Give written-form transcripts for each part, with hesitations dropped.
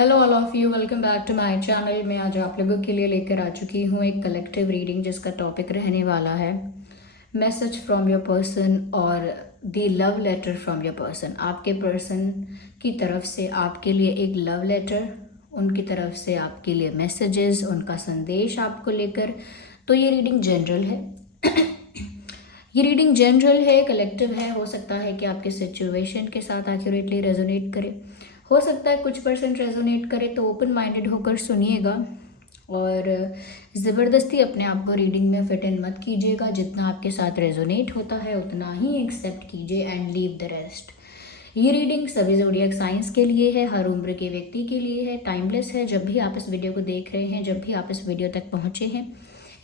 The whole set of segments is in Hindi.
Hello all of you, welcome back to my channel. मैं आज आप लोगों के लिए लेकर आ चुकी हूँ एक कलेक्टिव रीडिंग जिसका टॉपिक रहने वाला है मैसेज फ्रॉम योर पर्सन और the love letter from your person. आपके पर्सन की तरफ से आपके लिए एक लव लेटर, उनकी तरफ से आपके लिए मैसेजेस, उनका संदेश आपको लेकर। तो ये रीडिंग जनरल है ये रीडिंग जनरल है, कलेक्टिव है। हो सकता है कि आपके सिचुएशन के साथ एक्यूरेटली रेजोनेट करे, हो सकता है कुछ परसेंट रेजोनेट करे। तो ओपन माइंडेड होकर सुनिएगा और ज़बरदस्ती अपने आप को रीडिंग में फिट इन मत कीजिएगा। जितना आपके साथ रेजोनेट होता है उतना ही एक्सेप्ट कीजिए एंड लीव द रेस्ट। ये रीडिंग सभी ज़ोडिएक साइंस के लिए है, हर उम्र के व्यक्ति के लिए है, टाइमलेस है। जब भी आप इस वीडियो को देख रहे हैं, जब भी आप इस वीडियो तक पहुँचे हैं,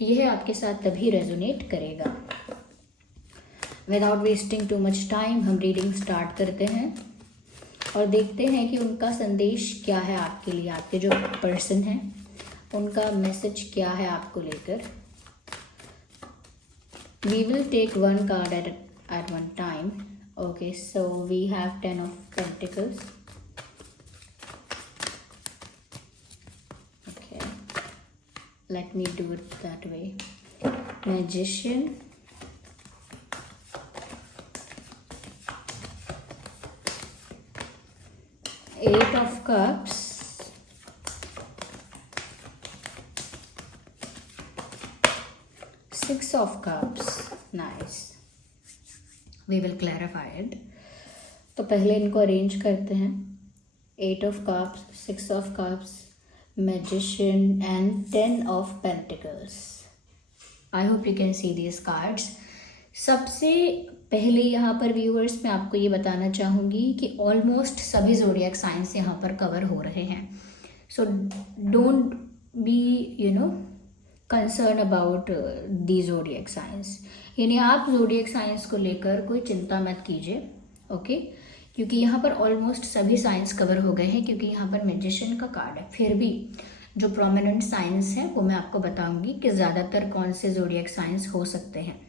यह आपके साथ तभी रेजोनेट करेगा। Without wasting too much time हम रीडिंग स्टार्ट करते हैं और देखते हैं कि उनका संदेश क्या है आपके लिए। आपके जो पर्सन है उनका मैसेज क्या है आपको लेकर। We will take one card at one time. Okay, so we have 10 of pentacles. Okay, let me do it that way. Magician, Eight of Cups, Six of Cups. Nice. We will clarify it. तो पहले इनको अरेंज करते हैं। Eight of Cups, Six of Cups, Magician and 10 of Pentacles. I hope you can see these cards. सबसे पहले यहाँ पर व्यूअर्स मैं आपको ये बताना चाहूँगी कि ऑलमोस्ट सभी ज़ोडिएक साइंस यहाँ पर कवर हो रहे हैं। So don't be concern about the zodiac science. यानी आप ज़ोडिएक साइंस को लेकर कोई चिंता मत कीजिए, ओके, क्योंकि यहाँ पर ऑलमोस्ट सभी साइंस कवर हो गए हैं। क्योंकि यहाँ पर मैजिशियन का कार्ड है, फिर भी जो प्रोमिनेंट साइंस है वो मैं आपको बताऊँगी कि ज़्यादातर कौन से ज़ोडिएक साइंस हो सकते हैं।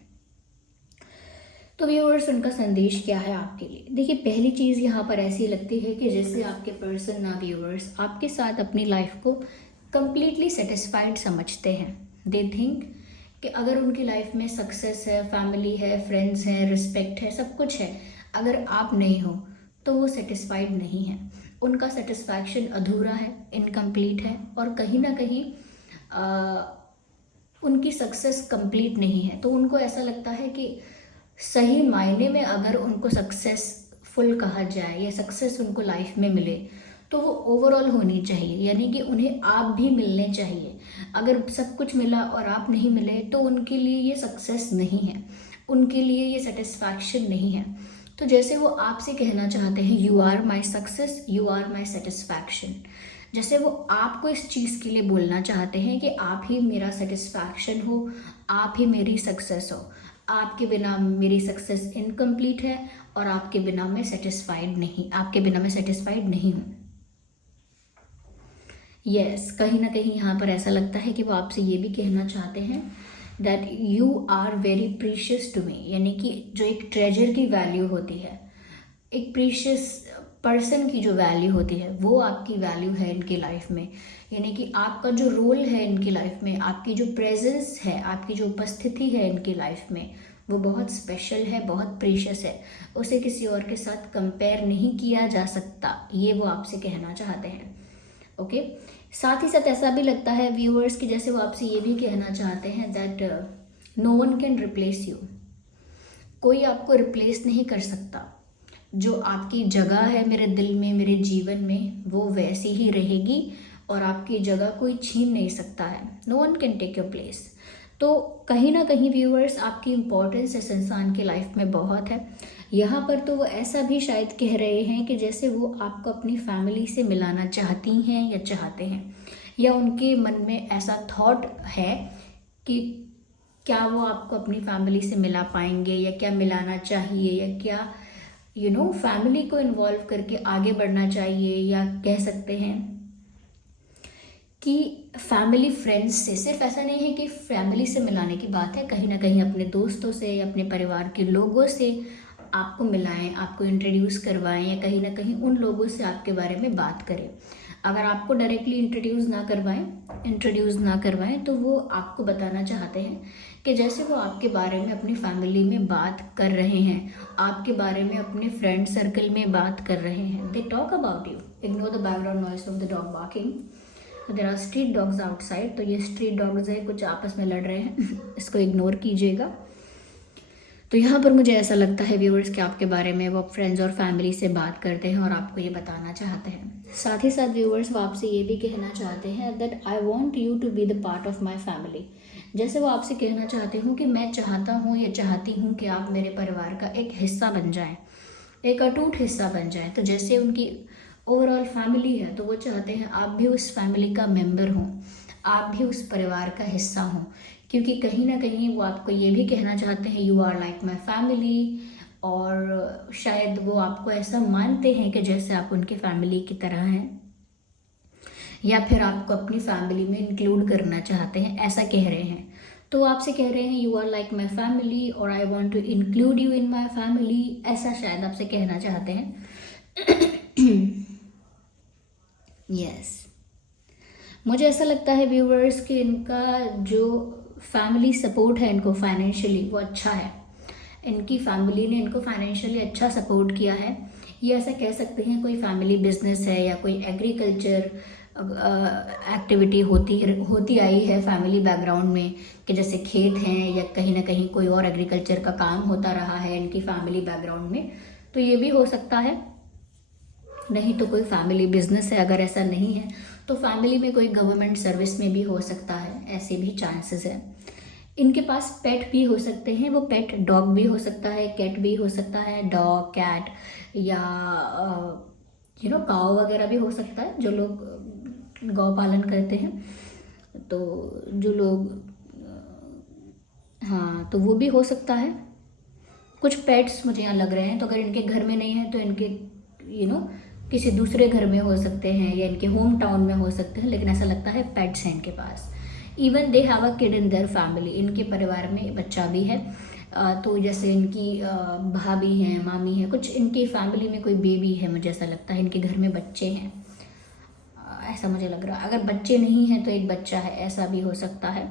तो व्यूअर्स, उनका संदेश क्या है आपके लिए। देखिए, पहली चीज़ यहाँ पर ऐसी लगती है कि जैसे आपके पर्सन ना व्यूअर्स आपके साथ अपनी लाइफ को कंप्लीटली सेटिस्फाइड समझते हैं। दे थिंक कि अगर उनकी लाइफ में सक्सेस है, फैमिली है, फ्रेंड्स हैं, रिस्पेक्ट है, सब कुछ है, अगर आप नहीं हो तो वो सेटिस्फाइड नहीं है। उनका सेटिस्फैक्शन अधूरा है, इनकम्प्लीट है और कहीं ना कहीं उनकी सक्सेस कंप्लीट नहीं है। तो उनको ऐसा लगता है कि सही मायने में अगर उनको सक्सेसफुल कहा जाए या सक्सेस उनको लाइफ में मिले तो वो ओवरऑल होनी चाहिए, यानी कि उन्हें आप भी मिलने चाहिए। अगर सब कुछ मिला और आप नहीं मिले तो उनके लिए ये सक्सेस नहीं है, उनके लिए ये सेटिस्फैक्शन नहीं है। तो जैसे वो आपसे कहना चाहते हैं you are my success, you are my satisfaction, जैसे वो आपको इस चीज़ के लिए बोलना चाहते हैं कि आप ही मेरा सेटिस्फैक्शन हो, आप ही मेरी सक्सेस हो। आपके बिना मेरी सक्सेस इनकम्प्लीट है और आपके बिना मैं सेटिस्फाइड नहीं हूँ। यस, कहीं ना कहीं यहाँ पर ऐसा लगता है कि वो आपसे ये भी कहना चाहते हैं that you are very precious to me. यानी कि जो एक ट्रेजर की वैल्यू होती है, एक प्रीशियस पर्सन की जो वैल्यू होती है, वो आपकी वैल्यू है इनकी लाइफ में। यानी कि आपका जो रोल है इनकी लाइफ में, आपकी जो प्रेजेंस है, आपकी जो उपस्थिति है इनकी लाइफ में, वो बहुत स्पेशल है, बहुत प्रीशियस है। उसे किसी और के साथ कंपेयर नहीं किया जा सकता, ये वो आपसे कहना चाहते हैं। ओके, साथ ही साथ ऐसा भी लगता है व्यूअर्स कि जैसे वो आपसे ये भी कहना चाहते हैं that no one can replace you. कोई आपको रिप्लेस नहीं कर सकता। जो आपकी जगह है मेरे दिल में, मेरे जीवन में, वो वैसी ही रहेगी और आपकी जगह कोई छीन नहीं सकता है। No one can take your place. तो कहीं ना कहीं व्यूअर्स आपकी इम्पोर्टेंस इस इंसान की लाइफ में बहुत है। यहाँ पर तो वो ऐसा भी शायद कह रहे हैं कि जैसे वो आपको अपनी फैमिली से मिलाना चाहती हैं या चाहते हैं, या उनके मन में ऐसा थॉट है कि क्या वो आपको अपनी फैमिली से मिला पाएंगे या क्या मिलाना चाहिए, या क्या फैमिली को इन्वॉल्व करके आगे बढ़ना चाहिए, या कह सकते हैं कि फैमिली फ्रेंड्स से। सिर्फ ऐसा नहीं है कि फैमिली से मिलाने की बात है, कहीं ना कहीं अपने दोस्तों से या अपने परिवार के लोगों से आपको मिलाएं, आपको इंट्रोड्यूस करवाएं, या कहीं ना कहीं उन लोगों से आपके बारे में बात करें। अगर आपको डायरेक्टली इंट्रोड्यूस ना करवाएं तो वो आपको बताना चाहते हैं कि जैसे वो आपके बारे में अपनी फैमिली में बात कर रहे हैं, आपके बारे में अपने फ्रेंड सर्कल में बात कर रहे हैं। They talk about you. Ignore the background noise of the dog barking. There are street dogs outside. तो ये स्ट्रीट डॉग्स है, कुछ आपस में लड़ रहे हैं इसको इग्नोर कीजिएगा। तो यहाँ पर मुझे ऐसा लगता है व्यूअर्स कि आपके बारे में वो फ्रेंड्स और फैमिली से बात करते हैं और आपको ये बताना चाहते हैं। साथ ही साथ व्यूअर्स वो आपसे ये भी कहना चाहते हैं that I want you to be the part of my family. जैसे वो आपसे कहना चाहते हूँ कि मैं चाहता हूँ या चाहती हूँ कि आप मेरे परिवार का एक हिस्सा बन जाएं, एक अटूट हिस्सा बन जाएं। तो जैसे उनकी ओवरऑल फैमिली है तो वो चाहते हैं आप भी उस फैमिली का मेंबर हों, आप भी उस परिवार का हिस्सा हों, क्योंकि कहीं ना कहीं वो आपको ये भी कहना चाहते हैं you are like my family. और शायद वो आपको ऐसा मानते हैं कि जैसे आप उनके फैमिली की तरह हैं, या फिर आपको अपनी फैमिली में इंक्लूड करना चाहते हैं, ऐसा कह रहे हैं। तो आपसे कह रहे हैं you are like my family और I want to include you in my family, ऐसा शायद आपसे कहना चाहते हैं। यस मुझे ऐसा लगता है व्यूवर्स कि इनका जो फैमिली सपोर्ट है इनको फाइनेंशियली वो अच्छा है। इनकी फैमिली ने इनको फाइनेंशियली अच्छा सपोर्ट किया है। ये ऐसा कह सकते हैं कोई फैमिली बिजनेस है या कोई एग्रीकल्चर एक्टिविटी होती आई है फैमिली बैकग्राउंड में, कि जैसे खेत हैं या कहीं ना कहीं कोई और एग्रीकल्चर का काम होता रहा है इनकी फैमिली बैकग्राउंड में, तो ये भी हो सकता है। नहीं तो कोई फैमिली बिजनेस है, अगर ऐसा नहीं है तो फैमिली में कोई गवर्नमेंट सर्विस में भी हो सकता है, ऐसे भी चांसेस है। इनके पास पेट भी हो सकते हैं, वो पेट डॉग भी हो सकता है, कैट भी हो सकता है, डॉग कैट या काव वगैरह भी हो सकता है। जो लोग गौ पालन करते हैं तो जो लोग हाँ तो वो भी हो सकता है। कुछ पेट्स मुझे यहाँ लग रहे हैं, तो अगर इनके घर में नहीं है तो इनके किसी दूसरे घर में हो सकते हैं या इनके होम टाउन में हो सकते हैं, लेकिन ऐसा लगता है पेट्स हैं इनके पास। Even they have a kid in their family, इनके परिवार में बच्चा भी है। तो जैसे इनकी भाभी हैं, मामी हैं, कुछ इनकी फैमिली में कोई बेबी है, मुझे ऐसा लगता है इनके घर में बच्चे हैं, ऐसा मुझे लग रहा है। अगर बच्चे नहीं हैं तो एक बच्चा है, ऐसा भी हो सकता है।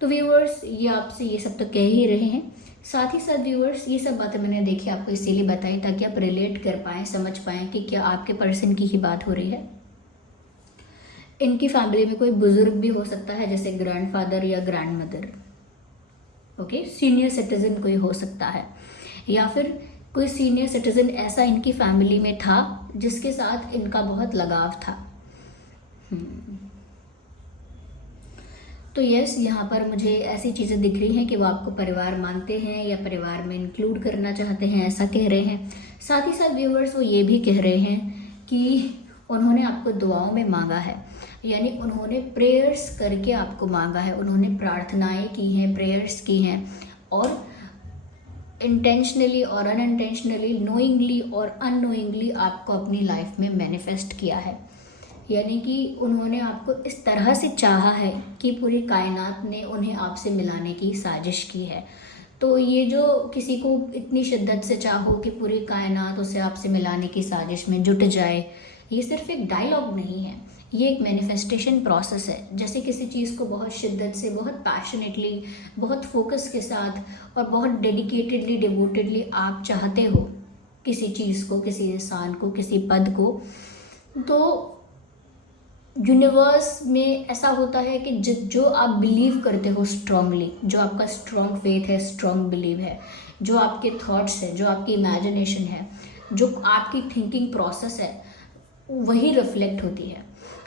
तो व्यूअर्स ये आपसे ये सब तो कह ही रहे हैं। साथ ही साथ व्यूअर्स ये सब बातें मैंने देखी आपको इसीलिए बताई ताकि आप रिलेट कर पाएँ, समझ पाएँ कि क्या आपके पर्सन की ही बात हो रही है। इनकी फैमिली में कोई बुजुर्ग भी हो सकता है, जैसे ग्रैंडफादर या ग्रैंडमदर, ओके, सीनियर सिटीजन कोई हो सकता है, या फिर कोई सीनियर सिटीजन ऐसा इनकी फैमिली में था जिसके साथ इनका बहुत लगाव था। तो यस, यहाँ पर मुझे ऐसी चीज़ें दिख रही हैं कि वो आपको परिवार मानते हैं या परिवार में इंक्लूड करना चाहते हैं, ऐसा कह रहे हैं। साथ ही साथ व्यूअर्स वो ये भी कह रहे हैं कि उन्होंने आपको दुआओं में मांगा है, यानी उन्होंने प्रेयर्स करके आपको मांगा है, उन्होंने प्रार्थनाएं की हैं, प्रेयर्स की हैं, और इंटेंशनली और अनइंटेंशनली, नोइंगली और अननोइंगली आपको अपनी लाइफ में मैनिफेस्ट किया है। यानी कि उन्होंने आपको इस तरह से चाहा है कि पूरी कायनात ने उन्हें आपसे मिलाने की साजिश की है। तो ये जो किसी को इतनी शिद्दत से चाहो कि पूरी कायनात उसे आपसे मिलाने की साजिश में जुट जाए, ये सिर्फ एक डायलॉग नहीं है, ये एक मैनिफेस्टेशन प्रोसेस है। जैसे किसी चीज़ को बहुत शिद्दत से, बहुत पैशनेटली, बहुत फोकस के साथ और बहुत डेडिकेटेडली, डिवोटेडली आप चाहते हो किसी चीज़ को, किसी इंसान को, किसी पद को, तो यूनिवर्स में ऐसा होता है कि जो आप बिलीव करते हो स्ट्रांगली, जो आपका स्ट्रांग फेथ है, स्ट्रांग बिलीव है, जो आपके थॉट्स है, जो आपकी इमेजिनेशन है, जो आपकी थिंकिंग प्रोसेस है, वही रिफ्लेक्ट होती है।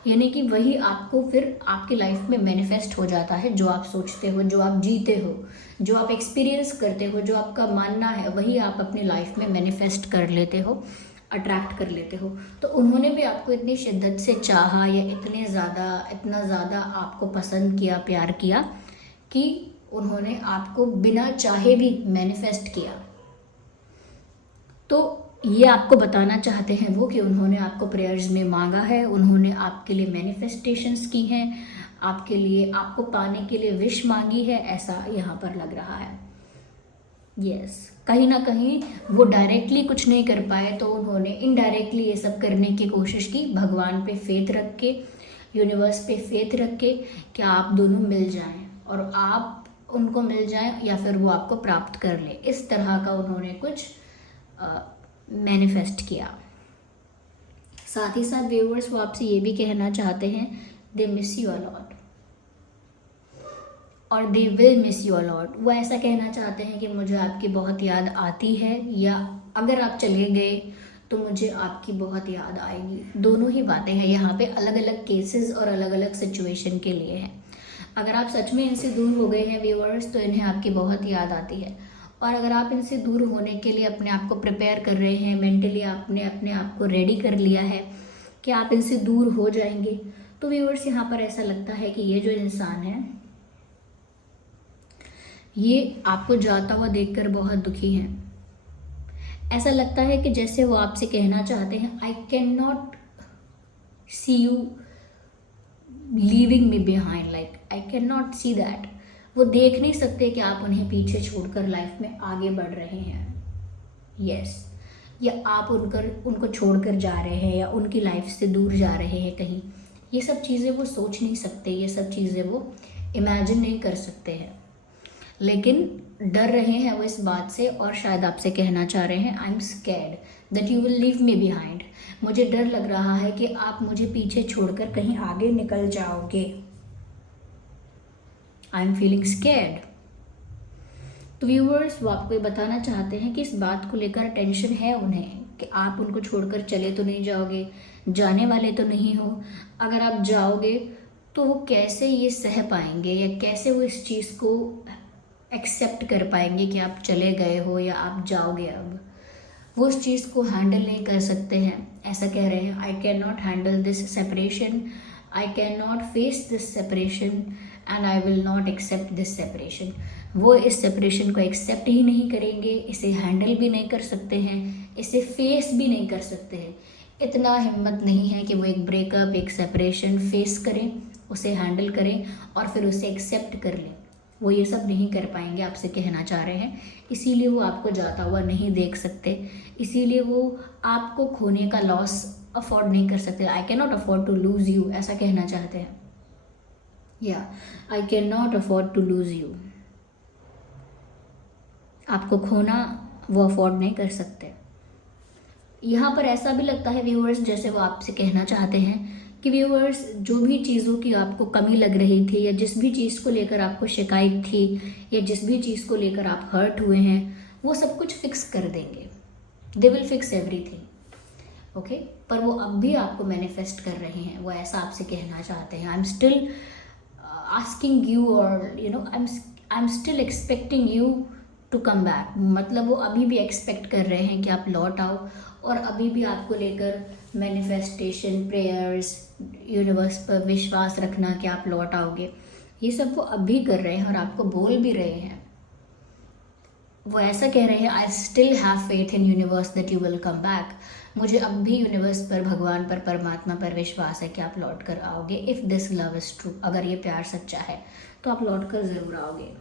यानी कि वही आपको फिर आपकी लाइफ में मैनिफेस्ट हो जाता है। जो आप सोचते हो, जो आप जीते हो, जो आप एक्सपीरियंस करते हो, जो आपका मानना है, वही आप अपनी लाइफ में मैनिफेस्ट कर लेते हो, अट्रैक्ट कर लेते हो। तो उन्होंने भी आपको इतनी शिद्दत से चाहा या इतना ज़्यादा आपको पसंद किया, प्यार किया, कि उन्होंने आपको बिना चाहे भी मैनिफेस्ट किया। तो ये आपको बताना चाहते हैं वो कि उन्होंने आपको प्रेयर्स में मांगा है, उन्होंने आपके लिए मैनिफेस्टेशंस की हैं, आपके लिए, आपको पाने के लिए विश मांगी है, ऐसा यहाँ पर लग रहा है। यस, कहीं ना कहीं वो डायरेक्टली कुछ नहीं कर पाए तो उन्होंने इनडायरेक्टली ये सब करने की कोशिश की, भगवान पे फेथ रख के, यूनिवर्स पे फेथ रख के कि आप दोनों मिल जाएं और आप उनको मिल जाएं या फिर वो आपको प्राप्त कर ले। इस तरह का उन्होंने कुछ मैनिफेस्ट किया। साथ ही साथ व्यूअर्स वो आपसे ये भी कहना चाहते हैं, they miss you a lot और they will miss you a lot. वो ऐसा कहना चाहते हैं कि मुझे आपकी बहुत याद आती है, या अगर आप चले गए तो मुझे आपकी बहुत याद आएगी। दोनों ही बातें हैं यहाँ पे, अलग अलग केसेस और अलग अलग सिचुएशन के लिए हैं। अगर आप सच में इनसे दूर हो गए हैं व्यूअर्स तो इन्हें आपकी बहुत याद आती है, और अगर आप इनसे दूर होने के लिए अपने आप को प्रिपेयर कर रहे हैं, मेंटली आपने अपने आप को रेडी कर लिया है कि आप इनसे दूर हो जाएंगे, तो व्यूअर्स यहाँ पर ऐसा लगता है कि ये जो इंसान है ये आपको जाता हुआ देखकर बहुत दुखी है। ऐसा लगता है कि जैसे वो आपसे कहना चाहते हैं, I can not see you leaving me behind, like I can not see that. वो देख नहीं सकते कि आप उन्हें पीछे छोड़कर लाइफ में आगे बढ़ रहे हैं। यस, या आप उनको छोड़कर जा रहे हैं या उनकी लाइफ से दूर जा रहे हैं कहीं। ये सब चीज़ें वो सोच नहीं सकते, ये सब चीज़ें वो इमेजिन नहीं कर सकते हैं, लेकिन डर रहे हैं वो इस बात से और शायद आपसे कहना चाह रहे हैं, I am scared that you will leave me behind. मुझे डर लग रहा है कि आप मुझे पीछे छोड़कर कहीं आगे निकल जाओगे। I am feeling scared. तो व्यूअर्स वो आपको ये बताना चाहते हैं कि इस बात को लेकर टेंशन है उन्हें कि आप उनको छोड़कर चले तो नहीं जाओगे, जाने वाले तो नहीं हो। अगर आप जाओगे तो वो कैसे ये सह पाएंगे, या कैसे वो इस चीज़ को एक्सेप्ट कर पाएंगे कि आप चले गए हो या आप जाओगे। अब वो उस चीज़ को हैंडल नहीं कर सकते हैं। ऐसा कह रहे हैं, I can not handle this separation, I can not face this separation and I will not accept this separation. वो इस सेपरेशन को एक्सेप्ट ही नहीं करेंगे, इसे हैंडल भी नहीं कर सकते हैं, इसे फेस भी नहीं कर सकते हैं। इतना हिम्मत नहीं है कि वो एक ब्रेकअप, एक सेपरेशन फेस करें, उसे हैंडल करें और फिर उसे एक्सेप्ट कर लें। वो ये सब नहीं कर पाएंगे, आपसे कहना चाह रहे हैं। इसीलिए वो आपको जाता हुआ नहीं देख सकते, इसीलिए वो आपको खोने का लॉस अफोर्ड नहीं कर सकते। I can not afford to lose you, ऐसा कहना चाहते हैं। या I can not afford to lose you, आपको खोना वो अफोर्ड नहीं कर सकते। यहाँ पर ऐसा भी लगता है व्यूअर्स, जैसे वो आपसे कहना चाहते हैं कि व्यूअर्स जो भी चीज़ों की आपको कमी लग रही थी, या जिस भी चीज़ को लेकर आपको शिकायत थी, या जिस भी चीज़ को लेकर आप हर्ट हुए हैं, वो सब कुछ फिक्स कर देंगे। They will fix everything, okay. पर वो अब भी आपको मैनिफेस्ट कर रहे हैं, वो ऐसा आपसे कहना चाहते हैं। I am still asking you, और you know I am still expecting you to come back. मतलब वो अभी भी एक्सपेक्ट कर रहे हैं कि आप लौट आओ, और अभी भी आपको लेकर मैनिफेस्टेशन, प्रेयर्स, यूनिवर्स पर विश्वास रखना कि आप लौट आओगे, ये सब वो अभी कर रहे हैं और आपको बोल भी रहे हैं। वो ऐसा कह रहे हैं, I still have faith in universe that you will come back. मुझे अब भी यूनिवर्स पर, भगवान पर, परमात्मा पर विश्वास है कि आप लौट कर आओगे। If this love is true, अगर ये प्यार सच्चा है तो आप लौट कर ज़रूर आओगे।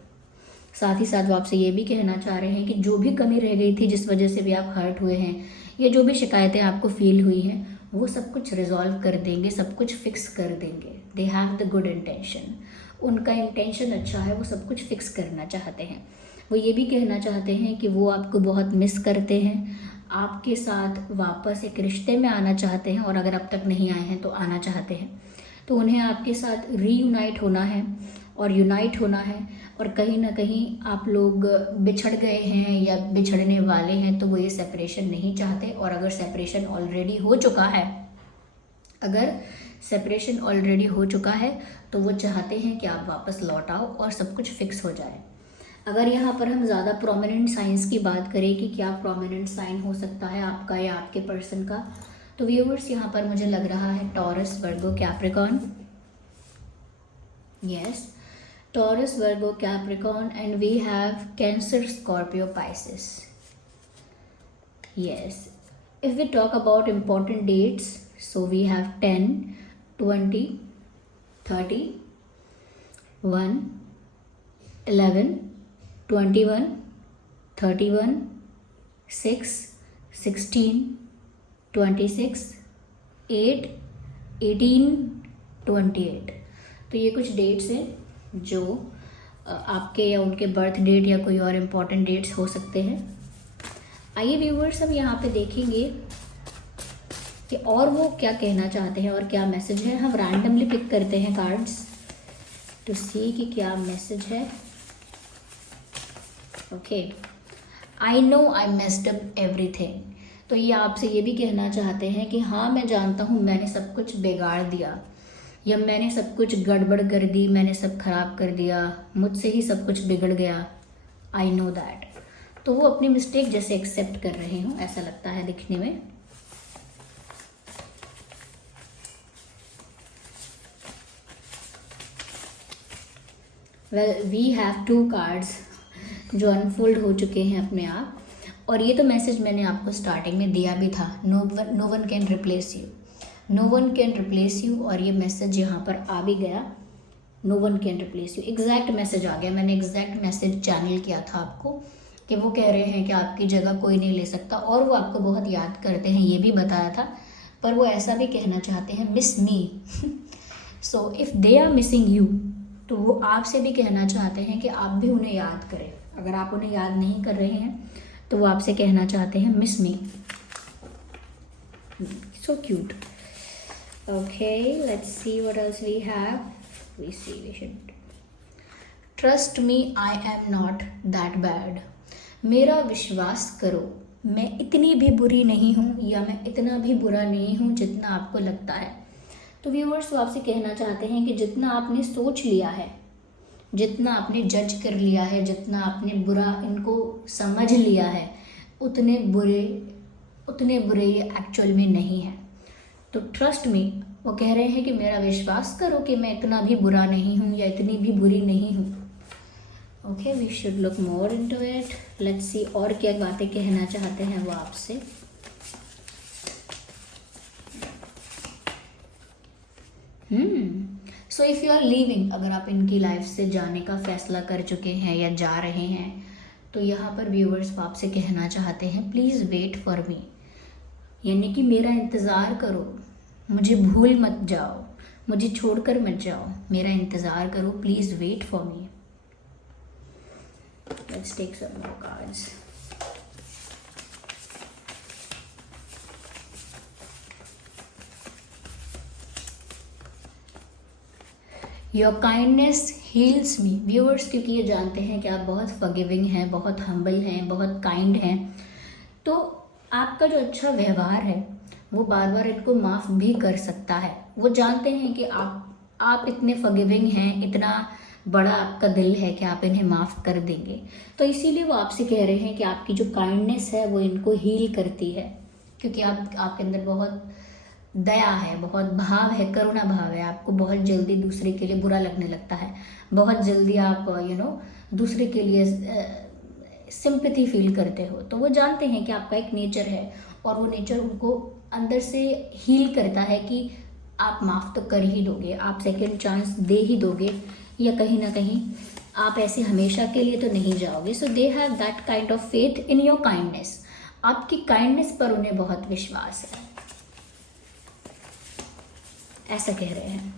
साथ ही साथ वो आपसे ये भी कहना चाह रहे हैं कि जो भी कमी रह गई थी, जिस वजह से भी आप हर्ट हुए हैं, या जो भी शिकायतें आपको फील हुई हैं, वो सब कुछ रिजॉल्व कर देंगे, सब कुछ फिक्स कर देंगे। They have the good intention, उनका इंटेंशन अच्छा है, वो सब कुछ फिक्स करना चाहते हैं। वो ये भी कहना चाहते हैं कि वो आपको बहुत मिस करते हैं, आपके साथ वापस एक रिश्ते में आना चाहते हैं, और अगर अब तक नहीं आए हैं तो आना चाहते हैं। तो उन्हें आपके साथ रीयूनाइट होना है और यूनाइट होना है, और कहीं ना कहीं आप लोग बिछड़ गए हैं या बिछड़ने वाले हैं, तो वो ये सेपरेशन नहीं चाहते। और अगर सेपरेशन ऑलरेडी हो चुका है, अगर सेपरेशन ऑलरेडी हो चुका है तो वो चाहते हैं कि आप वापस लौट आओ और सब कुछ फिक्स हो जाए। अगर यहाँ पर हम ज़्यादा प्रोमिनेंट साइंस की बात करें कि क्या प्रोमिनेंट साइन हो सकता है आपका या आपके पर्सन का, तो व्यूअर्स यहाँ पर मुझे लग रहा है Taurus, Virgo, Capricorn. Yes, Taurus, Virgo, Capricorn, and we have Cancer, Scorpio, Pisces. Yes, if we talk about important dates, so we have 10, 20, 30, 1, 11, 21, 31, 6, 16, 26, 8, 18, 28। तो ये कुछ डेट्स हैं जो आपके या उनके बर्थ डेट या कोई और इम्पॉर्टेंट डेट्स हो सकते हैं। आइए व्यूवर्स, हम यहाँ पे देखेंगे कि और वो क्या कहना चाहते हैं और क्या मैसेज है। हम रैंडमली पिक करते हैं कार्ड्स टू सी कि क्या मैसेज है। Okay, I know I messed up everything. तो ये आपसे ये भी कहना चाहते हैं कि हाँ, मैं जानता हूँ मैंने सब कुछ बिगाड़ दिया या मैंने सब कुछ गड़बड़ कर दी, मैंने सब खराब कर दिया, मुझसे ही सब कुछ बिगड़ गया। I know that. तो वो अपनी मिस्टेक जैसे एक्सेप्ट कर रहे हो, ऐसा लगता है दिखने में। वेल, वी हैव 2 कार्ड्स जो अनफोल्ड हो चुके हैं अपने आप। और ये तो मैसेज मैंने आपको स्टार्टिंग में दिया भी था, no one can replace you, no one can replace you. और ये मैसेज यहाँ पर आ भी गया, no one can replace you. Exact message आ गया। मैंने एग्जैक्ट मैसेज चैनल किया था आपको कि वो कह रहे हैं कि आपकी जगह कोई नहीं ले सकता, और वो आपको बहुत याद करते हैं, ये भी बताया था। पर वो ऐसा भी कहना चाहते हैं, miss me. So if they are missing you, तो वो आपसे भी कहना चाहते हैं कि आप भी उन्हें याद करें। अगर आप उन्हें याद नहीं कर रहे हैं तो वो आपसे कहना चाहते हैं, miss me. So cute. Okay, let's see what else we have. We should trust me, I am not that bad. मेरा विश्वास करो, मैं इतनी भी बुरी नहीं हूँ या मैं इतना भी बुरा नहीं हूँ जितना आपको लगता है। तो व्यूअर्स, वो आपसे कहना चाहते हैं कि जितना आपने सोच लिया है, जितना आपने जज कर लिया है, जितना आपने बुरा इनको समझ लिया है, उतने बुरे ये एक्चुअल में नहीं है। तो ट्रस्ट मी, वो कह रहे हैं कि मेरा विश्वास करो कि मैं इतना भी बुरा नहीं हूँ या इतनी भी बुरी नहीं हूँ। Okay, we should look more into it. Let's see और क्या बातें कहना चाहते हैं वो आपसे। So if you are leaving, अगर आप इनकी लाइफ से जाने का फैसला कर चुके हैं या जा रहे हैं, तो यहाँ पर व्यूवर्स आपसे कहना चाहते हैं, प्लीज़ वेट फॉर मी, यानी कि मेरा इंतज़ार करो, मुझे भूल मत जाओ, मुझे छोड़कर मत जाओ, मेरा इंतज़ार करो, please wait for me. Let's take some more cards. Your kindness heals me. Viewers, क्योंकि ये जानते हैं कि आप बहुत फॉरगिविंग हैं, बहुत हम्बल हैं, बहुत काइंड हैं, तो आपका जो अच्छा व्यवहार है वो बार बार इनको माफ़ भी कर सकता है। वो जानते हैं कि आप इतने फॉरगिविंग हैं, इतना बड़ा आपका दिल है कि आप इन्हें माफ़ कर देंगे। तो इसीलिए वो आपसे कह रहे हैं कि आपकी जो काइंडनेस है वो इनको हील करती है, क्योंकि आपके अंदर बहुत दया है, बहुत भाव है, करुणा भाव है। आपको बहुत जल्दी दूसरे के लिए बुरा लगने लगता है, बहुत जल्दी आप दूसरे के लिए सिंपैथी फील करते हो। तो वो जानते हैं कि आपका एक नेचर है, और वो नेचर उनको अंदर से हील करता है कि आप माफ़ तो कर ही दोगे, आप सेकेंड चांस दे ही दोगे, या कहीं ना कहीं आप ऐसे हमेशा के लिए तो नहीं जाओगे। So they have that kind of faith in your kindness. आपकी काइंडनेस पर उन्हें बहुत विश्वास है, ऐसा कह रहे हैं।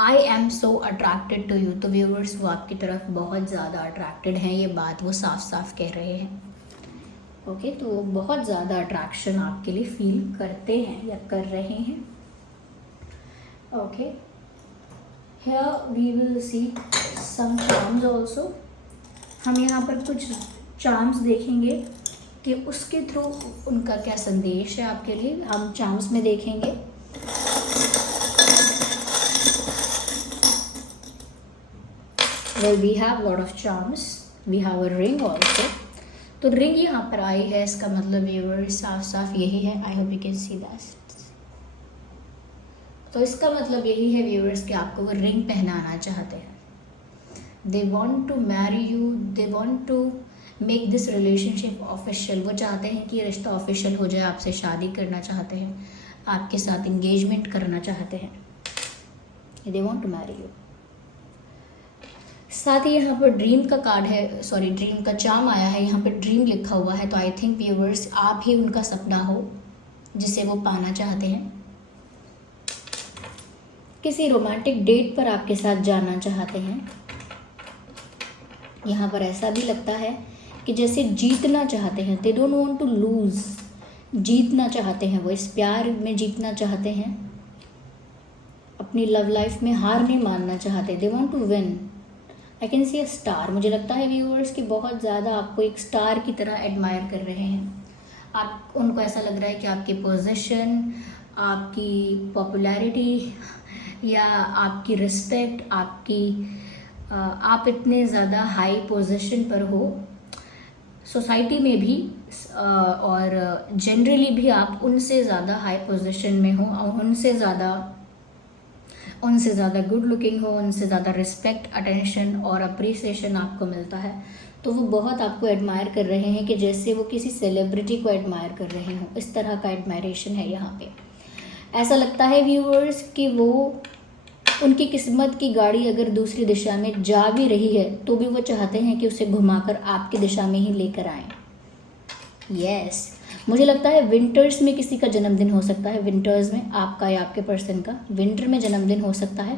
I am so attracted to you. तो व्यूअर्स, वो आपकी तरफ बहुत ज़्यादा अट्रैक्टेड हैं, ये बात वो साफ साफ कह रहे हैं। ओके, तो वो बहुत ज़्यादा अट्रैक्शन आपके लिए फील करते हैं या कर रहे हैं। Okay, here we will see some charms also. हम यहाँ पर कुछ चार्म्स देखेंगे कि उसके थ्रू उनका क्या संदेश है आपके लिए। हम चार्म्स में देखेंगे well we have lot of charms, we have a ring also। तो रिंग यहाँ पर आई है, इसका मतलब व्यूअर्स साफ साफ यही है। I hope you can see that. तो इसका मतलब यही है व्यूअर्स कि आपको वो रिंग पहनाना चाहते हैं। They want to marry you, they want to make this relationship official. वो चाहते हैं कि ये रिश्ता ऑफिशियल हो जाए, आपसे शादी करना चाहते हैं, आपके साथ इंगेजमेंट करना चाहते हैं। They want to marry you. साथ ही यहाँ पर ड्रीम का कार्ड है, सॉरी ड्रीम का चार्म आया है, यहाँ पर ड्रीम लिखा हुआ है। तो आई थिंक व्यूअर्स आप ही उनका सपना हो जिसे वो पाना चाहते हैं। किसी रोमांटिक डेट पर आपके साथ जाना चाहते हैं। यहाँ पर ऐसा भी लगता है कि जैसे जीतना चाहते हैं, they don't want to lose, जीतना चाहते हैं वो, इस प्यार में जीतना चाहते हैं, अपनी लव लाइफ में हार नहीं मानना चाहते, they want to win. I can see a star, मुझे लगता है व्यूअर्स कि बहुत ज़्यादा आपको एक स्टार की तरह एडमायर कर रहे हैं। आप उनको ऐसा लग रहा है कि आपकी पोजीशन, आपकी पॉपुलैरिटी या आपकी रिस्पेक्ट, आप इतने ज़्यादा हाई पोजीशन पर हो सोसाइटी में भी, और जनरली भी आप उनसे ज़्यादा हाई पोजीशन में हो और उनसे ज़्यादा गुड लुकिंग हो, उनसे ज़्यादा रिस्पेक्ट, अटेंशन और अप्रिसिएशन आपको मिलता है। तो वो बहुत आपको एडमायर कर रहे हैं कि जैसे वो किसी सेलिब्रिटी को एडमायर कर रहे हों, इस तरह का एडमायरेशन है यहाँ पे। ऐसा लगता है व्यूअर्स कि वो उनकी किस्मत की गाड़ी अगर दूसरी दिशा में जा भी रही है तो भी वो चाहते हैं कि उसे घुमाकर आपकी दिशा में ही लेकर आएं। यस, मुझे लगता है विंटर्स में किसी का जन्मदिन हो सकता है, विंटर्स में आपका या आपके पर्सन का विंटर में जन्मदिन हो सकता है।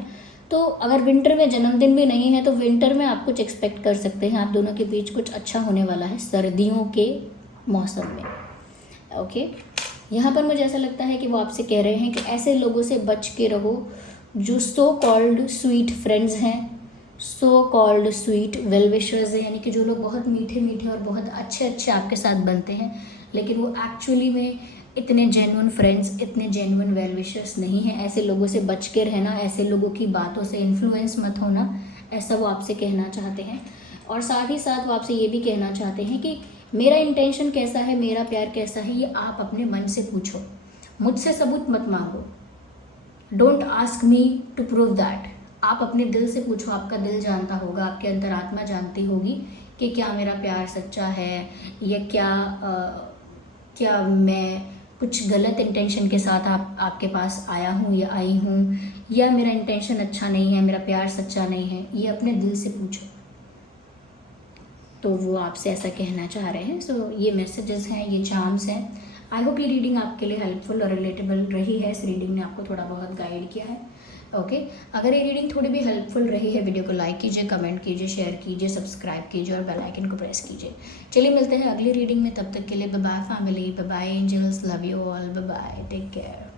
तो अगर विंटर में जन्मदिन भी नहीं है तो विंटर में आप कुछ एक्सपेक्ट कर सकते हैं, आप दोनों के बीच कुछ अच्छा होने वाला है सर्दियों के मौसम में। ओके, यहाँ पर मुझे ऐसा लगता है कि वो आपसे कह रहे हैं कि ऐसे लोगों से बच के रहो जो सो कॉल्ड स्वीट फ्रेंड्स हैं, so called sweet well wishers हैं, यानी कि जो लोग बहुत मीठे मीठे और बहुत अच्छे अच्छे आपके साथ बनते हैं लेकिन वो एक्चुअली में इतने जेन्युइन फ्रेंड्स, इतने जेन्युइन वेल विशर्स नहीं हैं। ऐसे लोगों से बच के रहना, ऐसे लोगों की बातों से इन्फ्लुएंस मत होना, ऐसा वो आपसे कहना चाहते हैं। और साथ ही साथ वो आपसे ये भी कहना चाहते हैं कि मेरा इंटेंशन कैसा है, मेरा प्यार कैसा है, ये आप अपने मन से पूछो, मुझसे सबूत मत मांगो। Don't ask me to prove that. आप अपने दिल से पूछो, आपका दिल जानता होगा, आपके अंतरात्मा जानती होगी कि क्या मेरा प्यार सच्चा है या क्या मैं कुछ गलत इंटेंशन के साथ आपके पास आया हूँ या आई हूँ, या मेरा इंटेंशन अच्छा नहीं है, मेरा प्यार सच्चा नहीं है। ये अपने दिल से पूछो। तो वो आपसे ऐसा कहना चाह रहे हैं। सो ये मैसेजेस हैं, ये चार्म्स हैं। आई होप ये रीडिंग आपके लिए हेल्पफुल और रिलेटेबल रही है। इस रीडिंग ने आपको थोड़ा बहुत गाइड किया है। ओके, अगर ये रीडिंग थोड़ी भी हेल्पफुल रही है, वीडियो को लाइक कीजिए, कमेंट कीजिए, शेयर कीजिए, सब्सक्राइब कीजिए और बेल आइकन को प्रेस कीजिए। चलिए मिलते हैं अगली रीडिंग में, तब तक के लिए bye bye family, bye bye angels, love you all, bye bye, take care.